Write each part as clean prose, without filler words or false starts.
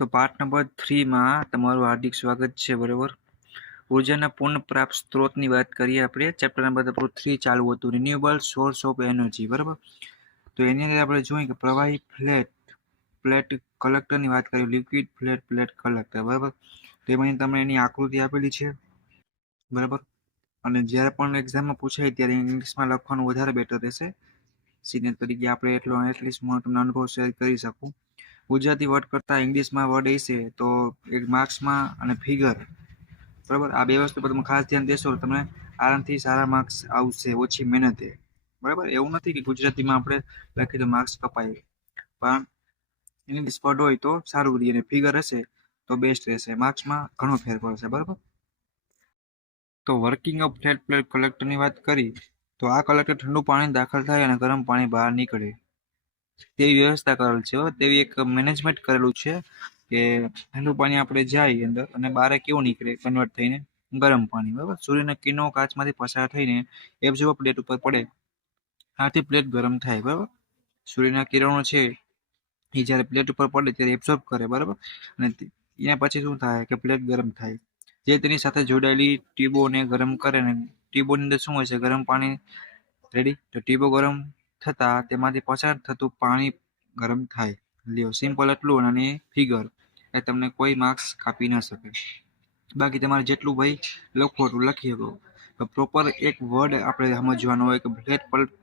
તો part number 3 માં તમારું હાર્દિક સ્વાગત છે. બરોબર, ઉર્જાના પુનઃપ્રાપ્ત સ્ત્રોતની વાત કરીએ આપણે. ચેપ્ટર નંબર 3 ચાલુ હતું, રિન્યુએબલ સોર્સ ઓફ એનર્જી. બરાબર, તો એની અંદર આપણે જોઈએ કે પ્રવાહી પ્લેટ કલેક્ટરની વાત કરીએ, લિક્વિડ પ્લેટ કલેક્ટર. બરાબર, તેમાં તમને એની આકૃતિ આપેલી છે. બરાબર, અને જ્યારે પણ એક્ઝામમાં પૂછાય ત્યારે ઇંગ્લિશમાં લખવાનું વધારે બેટર રહેશે. સિનિયર તરીકે આપણે એટલીસ્ટ હું તમને અનુભવ શેર કરી શકું. ગુજરાતી વર્ડ કરતાં ઇંગ્લિશમાં વર્ડ હશે તો એક માર્ક્સમાં અને ફિગર, બરાબર, આ બે વસ્તુ પર તમે ખાસ ધ્યાન દેશો તમને આરામથી સારા માર્ક્સ આવશે ઓછી મહેનતે. બરાબર, એવું નથી કે ગુજરાતીમાં આપણે લખી તો માર્ક્સ કપાય, પણ ઇંગ્લિશ વર્ડ હોય તો સારું રહે અને ફિગર હશે તો બેસ્ટ રહેશે, માર્ક્સમાં ઘણો ફેર પડશે. બરાબર, તો વર્કિંગ ઓફ ફ્લેટ પ્લેટ કલેક્ટરની વાત કરી તો આ કલેક્ટર ઠંડુ પાણી દાખલ થાય અને ગરમ પાણી બહાર નીકળે તેવી વ્યવસ્થા કરેલ છે. તેવી એક મેનેજમેન્ટ કરેલું છે કે ઠંડુ પાણી આપણે જાય અંદર અને બહાર કેવું નીકળે કન્વર્ટ થઈને ગરમ પાણી. બરાબર, સૂર્યના કિરણો કાચમાંથી પસાર થઈને એબ્ઝોર્બ પ્લેટ ઉપર પડે, આથી પ્લેટ ગરમ થાય. બરાબર, સૂર્યના કિરણો છે એ જ્યારે પ્લેટ ઉપર પડે ત્યારે એબ્ઝોર્બ કરે. બરાબર, અને એના પછી શું થાય કે પ્લેટ ગરમ થાય, જે તેની સાથે જોડાયેલી ટ્યુબોને ગરમ કરે. અને ટ્યુબોની અંદર શું હોય છે, ગરમ પાણી રેડી. તો ટ્યુબો ગરમ થતા તેમાંથી પસાર થતું પાણી ગરમ થાય. લ્યો, સિમ્પલ એટલું. અને ફિગર એ તમને કોઈ માર્ક્સ કાપી ન શકે. બાકી તમારે જેટલું ભાઈ લખો એટલું લખી શકો. તો પ્રોપર એક વર્ડ આપણે સમજવાનો હોય કે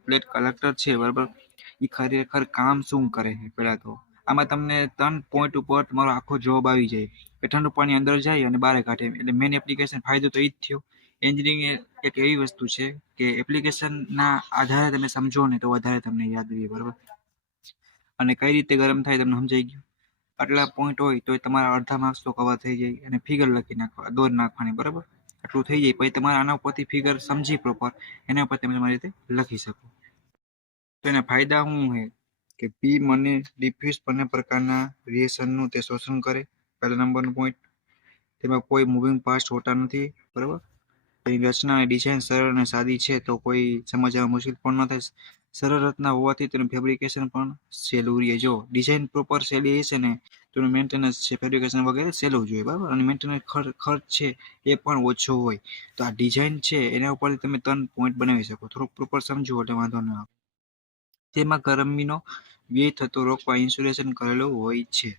પ્લેટ કલેક્ટર છે. બરાબર, એ ખરેખર કામ શું કરે છે. પહેલા તો આમાં તમને 3 પોઈન્ટ ઉપર તમારો આખો જવાબ આવી જાય કે ઠંડુ પાણી અંદર જાય અને બહાર કાઢે. એટલે મેઇન એપ્લિકેશન ફાયદો તો એ જ થયો. એન્જિનિયરિંગ એક એવી વસ્તુ છે કે એપ્લિકેશનના આધારે તમે સમજો ને તો વધારે તમને યાદ રહે. બરાબર, અને કઈ રીતે ગરમ થાય તમને સમજાઈ ગયું. આટલા પોઈન્ટ હોય તો તમારા અડધા માર્ક્સ તો કવર થઈ જાય. અને ફિગર લખી નાખવા, દોર નાખવાની. બરાબર, આટલું થઈ જાય. પછી તમારે આના ઉપરથી ફિગર સમજી પ્રોપર એના ઉપર તમે તમારી રીતે લખી શકો. તો એના ફાયદા શું છે કે પી અને ડિફ્યુઝ બંને પ્રકારના રિએક્શનનું તે શોષણ કરે. પહેલા નંબરનો પોઈન્ટ, તેમાં કોઈ મૂવિંગ પાર્ટ્સ હોતા નથી. બરાબર, તેની રચના અને ડિઝાઇન સરળ અને સાદી છે તો કોઈ સમજવામાં મુશ્કેલ પણ ન થાય. સરળ રચના હોવાથી તેનું ફેબ્રિકેશન પણ સહેલું રહે. જો ડિઝાઇન પ્રોપર સહેલી હશે ને તો એનું મેન્ટેનન્સ છે, ફેબ્રિકેશન વગેરે સહેલું જોઈએ. બરાબર, અને મેન્ટેનન્સ ખર્ચ છે એ પણ ઓછો હોય. તો આ ડિઝાઇન છે એના ઉપરથી તમે 3 પોઈન્ટ બનાવી શકો. થોડુંક પ્રોપર સમજો એટલે વાંધો ન આવે. તેમાં ગરમીનો વ્યય થતો રોકવા ઇન્સ્યુલેશન કરેલું હોય છે.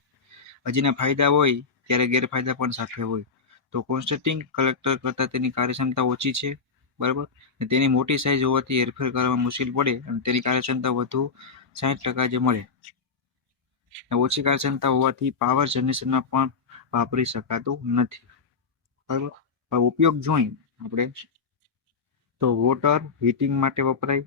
હજીના ફાયદા હોય ત્યારે ગેરફાયદા પણ સાથે હોય. તો કોન્સ્ટન્ટિંગ કલેક્ટર કરતાં તેની કાર્યક્ષમતા ઓછી છે. બરાબર, તેની મોટી સાઇઝ હોવાથી હેરફેર કરવામાં મુશ્કેલ પડે અને તેની કાર્યક્ષમતા વધુ 60% જે મળે. ઓછી કાર્યક્ષમતા હોવાથી પાવર જનરેશનમાં પણ વાપરી શકાતું નથી. બરાબર, ઉપયોગ જોઈ આપણે તો વોટર હીટિંગ માટે વપરાય,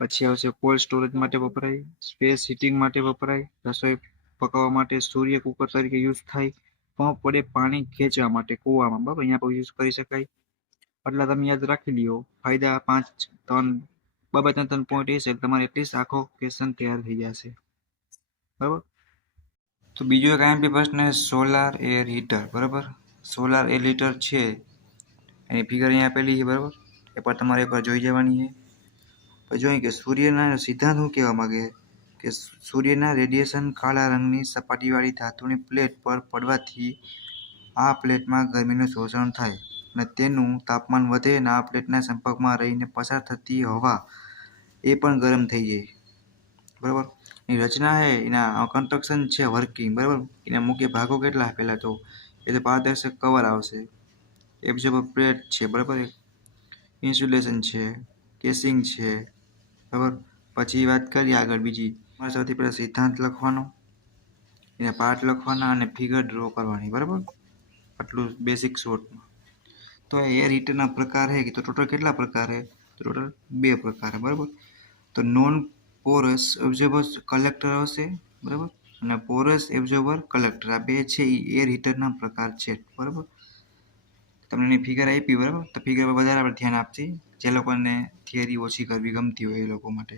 પછી આવશે કોલ્ડ સ્ટોરેજ માટે વપરાય, સ્પેસ હીટિંગ માટે વપરાય, રસોઈ પકાવવા માટે સૂર્ય કુકર તરીકે યુઝ થાય, પંપ વડે પાણી ખેંચવા માટે કૂવામાં. બરાબર, અહીંયા પણ યુઝ કરી શકાય. એટલે તમે યાદ રાખી લ્યો ફાયદા 3 પોઈન્ટ હશે તમારે એટલીસ્ટ આખો ક્વેશ્ચન તૈયાર થઈ જશે. બરાબર, તો બીજો એક આઈએમપી પ્રશ્ન સોલાર એર હીટર. બરાબર, સોલાર એર હીટર છે એની ફિગર અહીંયા આપેલી છે. બરાબર, એ પણ તમારે એકવાર જોઈ જવાની છે. પછી જોઈએ કે સૂર્યના સિદ્ધાંત શું કહેવા માંગે કે સૂર્યના રેડિયેશન કાળા રંગની સપાટીવાળી ધાતુની પ્લેટ પર પડવાથી આ પ્લેટમાં ગરમીનું શોષણ થાય અને તેનું તાપમાન વધે અને આ પ્લેટના સંપર્કમાં રહીને પસાર થતી હવા એ પણ ગરમ થઈ જાય. બરાબર, એની રચના છે, એના કન્સ્ટ્રક્શન છે વર્કિંગ. બરાબર, એના મુખ્ય ભાગો કેટલા પહેલાં તો એ તો પારદર્શક કવર આવશે, એબ્ઝોર્બર પ્લેટ છે. બરાબર, ઇન્સ્યુલેશન છે, કેસિંગ છે. બરાબર, પછી વાત કરીએ આગળ બીજી. સૌથી પહેલાં સિદ્ધાંત લખવાનો, એના પાર્ટ લખવાના અને ફિગર ડ્રો કરવાની. બરાબર, આટલું બેસિક શોર્ટમાં. તો એર હીટરના પ્રકાર છે તો ટોટલ કેટલા પ્રકાર છે? તો ટોટલ 2 પ્રકાર. બરાબર, તો નોન પોરસ એબ્ઝોર્બર કલેક્ટર આવશે. બરાબર, અને પોરસ એબ્ઝોર્બર કલેક્ટર. આ બે છે એ એર હીટરના પ્રકાર છે. બરાબર, તમને એની ફિગર આપી. બરાબર, તો ફિગર પર વધારે આપણે ધ્યાન આપીએ જે લોકોને થિયરી ઓછી કરવી ગમતી હોય એ લોકો માટે.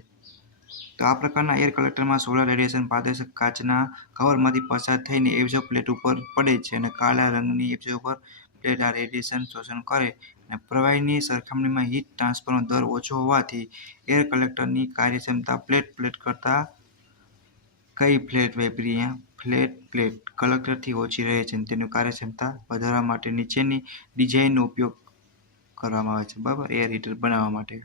તો આ પ્રકારના એર કલેક્ટરમાં સોલાર રેડિયેશન પારદર્શક કાચના કવરમાંથી પસાર થઈને એબ્ઝોર્બ પ્લેટ ઉપર પડે છે અને કાળા રંગની એબ્ઝોર્બર પ્લેટ આ રેડિયેશન શોષણ કરે. અને પ્રવાહીની સરખામણીમાં હીટ ટ્રાન્સફરનો દર ઓછો હોવાથી એર કલેક્ટરની કાર્યક્ષમતા પ્લેટ કરતાં કઈ ફ્લેટ વાપરી અહીંયા ફ્લેટ પ્લેટ કલેક્ટરથી ઓછી રહે છે અને તેની કાર્યક્ષમતા વધારવા માટે નીચેની ડિઝાઇનનો ઉપયોગ કરવામાં આવે છે, બરાબર, એર હીટર બનાવવા માટે.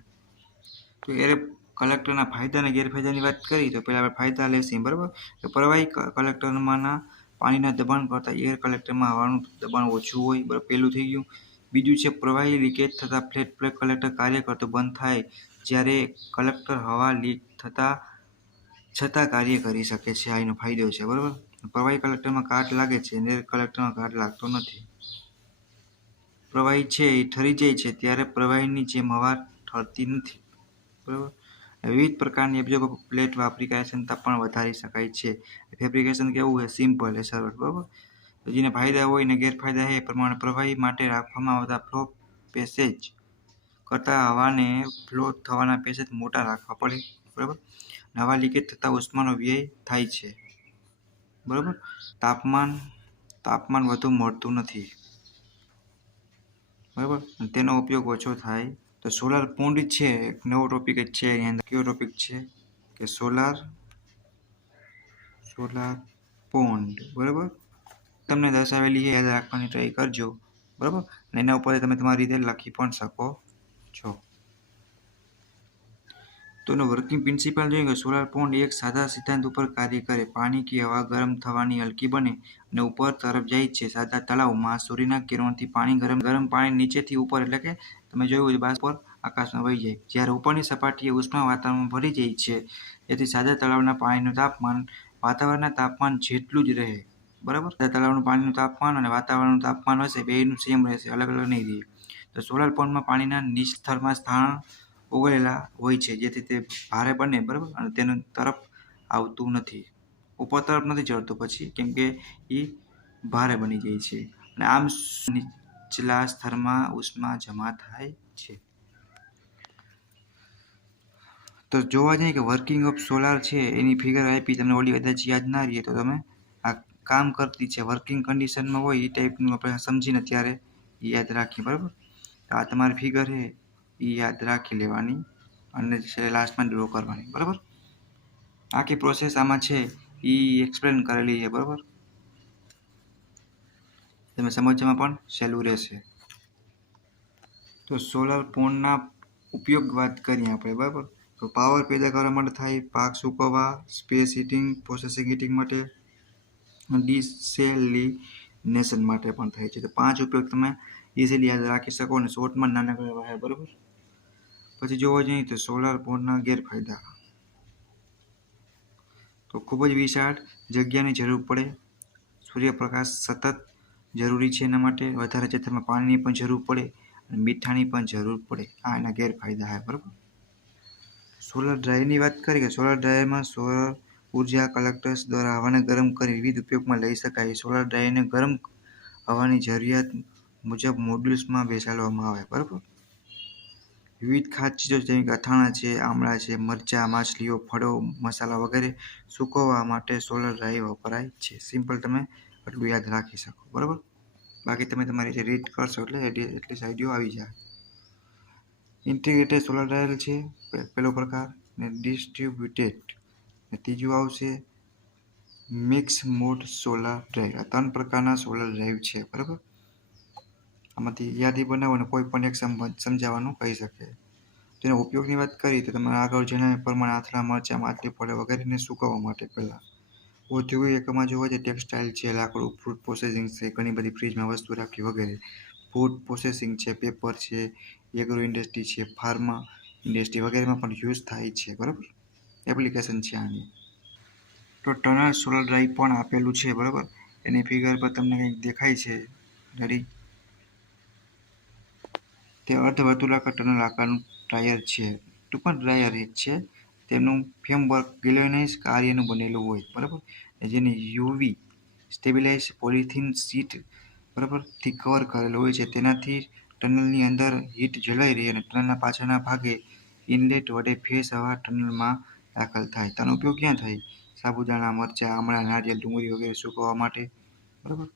તો એર કલેક્ટરના ફાયદા અને ગેરફાયદાની વાત કરી તો પહેલાં આપણે ફાયદા લેશું, બરાબર. તો પ્રવાહી કલેક્ટરમાંના પાણીના દબાણ કરતાં એર કલેક્ટરમાં હવાનું દબાણ ઓછું હોય, બરાબર, પહેલું થઈ ગયું. બીજું છે પ્રવાહી લીકેજ થતાં ફ્લેટ પ્લેટ કલેક્ટર કાર્ય કરતું બંધ થાય, જ્યારે કલેક્ટર હવા લીક થતાં છતાં કાર્ય કરી શકે છે. આ એનો ફાયદો છે, બરાબર. પ્રવાહી કલેક્ટરમાં કાટ લાગે છે, એર કલેક્ટરમાં કાટ લાગતો નથી. પ્રવાહી છે એ ઠરી જાય છે ત્યારે પ્રવાહીની જેમ હવા ઠરતી નથી, બરાબર. વિવિધ પ્રકારની એબ્ઝોર્બર પ્લેટ વાપરી કાર્યક્ષમતા પણ વધારી શકાય છે. ફેબ્રિકેશન કેવું છે? સિમ્પલ છે, સરળ, બરાબર. તો જેને ફાયદા હોય ને ગેરફાયદા એ પ્રમાણે પ્રવાહી માટે રાખવામાં આવતા ફ્લો પેસેજ કરતાં હવાને ફ્લો થવાના પેસેજ મોટા રાખવા પડે, બરાબર. હવા લીકેજ થતાં ઉષ્માનો વ્યય થાય છે, બરાબર. તાપમાન વધુ મળતું નથી, બરાબર, તેનો ઉપયોગ ઓછો થાય. તો સોલાર પંપ છે, એક નવો ટોપિક જ છે એની અંદર. કયો ટોપિક છે કે સોલાર પોન્ડ, બરાબર. તમને દર્શાવેલી છે, યાદ રાખવાની ટ્રાય કરજો, બરાબર. અને એના ઉપર તમે તમારી રીતે લખી પણ શકો છો. તો એનો વર્કિંગ પ્રિન્સિપલ જોઈએ કે સોલાર પંપ એક સાદા સિદ્ધાંત ઉપર કાર્ય કરે. પાણી કે હવા ગરમ થવાની હલકી બને અને ઉપર તરફ જાય છે. સાદા તળાવમાં સૂર્યના કિરણોથી પાણી ગરમ પાણી નીચેથી ઉપર, એટલે કે તમે જોયું છે બાષ્પ પર આકાશમાં વહી જાય. જ્યારે ઉપરની સપાટીએ ઉષ્મા વાતાવરણમાં ભરી જાય છે, જેથી સાદા તળાવના પાણીનું તાપમાન વાતાવરણના તાપમાન જેટલું જ રહે, બરાબર. સાદા તળાવનું પાણીનું તાપમાન અને વાતાવરણનું તાપમાન હશે, બેયનું સેમ રહેશે, અલગ અલગ નહીં રહે. તો સોલાર પંપમાં પાણીના નીચ સ્તરમાં સ્થાન ઓગળેલા હોય છે, જેથી તે ભારે બને, બરાબર, અને તેની તરફ આવતું નથી, ઉપર તરફ નથી ચડતું પછી, કેમ કે એ ભારે બની જાય છે. અને આમ નીચલા સ્તરમાં ઉષ્મા જમા થાય છે. તો જોવા જઈએ કે વર્કિંગ ઓફ સોલાર છે એની ફિગર આપી, તમને ઓલી કદાચ યાદ ના રહીએ તો તમે આ કામ કરતી છે, વર્કિંગ કન્ડિશનમાં હોય એ ટાઈપનું આપણે સમજીને ત્યારે યાદ રાખીએ, બરાબર. આ તમારી ફિગર છે એ યાદ રાખી લેવાની અને છેલ્લે લાસ્ટમાં ડ્રો કરવાની, બરાબર. આખી પ્રોસેસ આમાં છે એ એક્સપ્લેન કરેલી છે, બરાબર. તમે સમજવામાં પણ સહેલું રહેશે. તો સોલાર પંપના ઉપયોગ વાત કરીએ આપણે, બરાબર. તો પાવર પેદા કરવા માટે થાય, પાક સૂકવવા, સ્પેસ હીટિંગ, પ્રોસેસિંગ હીટિંગ માટે, ડિસેલિનેશન માટે પણ થાય છે. તો 5 ઉપયોગ તમે ઇઝીલી યાદ રાખી શકો અને શોર્ટમાં નાનકડા વાયા, બરાબર. પછી જોવા જઈએ તો સોલાર પંપના ગેરફાયદા. તો ખૂબ જ વિશાળ જગ્યાની જરૂર પડે, સૂર્યપ્રકાશ સતત જરૂરી છે એના માટે, વધારે જથ્થામાં પાણીની પણ જરૂર પડે અને મીઠાની પણ જરૂર પડે. આ એના ગેરફાયદા છે, બરાબર. સોલાર ડ્રાયરની વાત કરીએ કે સોલાર ડ્રાયરમાં સૌર ઉર્જા કલેક્ટર્સ દ્વારા હવાને ગરમ કરી વિવિધ ઉપયોગમાં લઈ શકાય. સોલાર ડ્રાયરને ગરમ હવાની જરૂરિયાત મુજબ મોડ્યુલ્સમાં બેસાડવામાં આવે, બરાબર. વિવિધ ખાદ્ય ચીજો જેમ કે અથાણા છે, આમળા છે, મરચાં, માછલીઓ, ફળો, મસાલા વગેરે સૂકવવા માટે સોલાર ડ્રાય વપરાય છે. સિમ્પલ તમે એટલું યાદ રાખી શકો, બરાબર. બાકી તમે તમારી રીતે રીડ કરશો એટલે એટલી આઈડિયો આવી જાય. ઇન્ટિગ્રેટેડ સોલાર ડ્રાયર છે પહેલો પ્રકાર, ને ડિસ્ટ્રીબ્યુટેડ, ને ત્રીજું આવશે મિક્સ મોડ સોલાર ડ્રાઈવ. આ 3 પ્રકારના સોલાર ડ્રાઈવ છે, બરાબર. આમાંથી યાદી બનાવો અને કોઈ પણ એક સમજાવવાનું કહી શકે. તેના ઉપયોગની વાત કરી તો તમે આગળ જણાવ્યા પ્રમાણે આથરા, મરચાં, માછલી, ફળો વગેરેને સૂકવવા માટે પહેલાં ઔદ્યોગિક એકમમાં જોવા છે, ટેક્સટાઇલ છે, લાકડું, ફ્રૂટ પ્રોસેસિંગ છે, ઘણી બધી ફ્રીજમાં વસ્તુ રાખવી વગેરે, ફૂડ પ્રોસેસિંગ છે, પેપર છે, એગ્રો ઇન્ડસ્ટ્રી છે, ફાર્મા ઇન્ડસ્ટ્રી વગેરેમાં પણ યુઝ થાય છે, બરાબર. એપ્લિકેશન છે આની. તો ટનલ સોલાર ડ્રાઈવ પણ આપેલું છે, બરાબર. એની ફિગર પર તમને કંઈક દેખાય છે, રેડી. તે અર્ધવર્તુળાકાર ટનલ આકારનું ટાયર છે, ટૂંકમાં ડ્રાયર એક છે. તેનું ફ્રેમવર્ક ગેલ્વેનાઇઝ કાર્યનું બનેલું હોય, બરાબર. જેને યુવી સ્ટેબિલાઇઝ પોલિથીન શીટ, બરાબર, થી કવર કરેલું હોય છે. તેનાથી ટનલની અંદર હીટ જળવાઈ રહે અને ટનલના પાછળના ભાગે ઇનલેટ વડે ફ્રેશ હવા ટનલમાં દાખલ થાય. તેનો ઉપયોગ ક્યાં થાય? સાબુદાણા, મરચાં, આમળા, નારિયેળ, ડુંગળી વગેરે સૂકવવા માટે, બરાબર.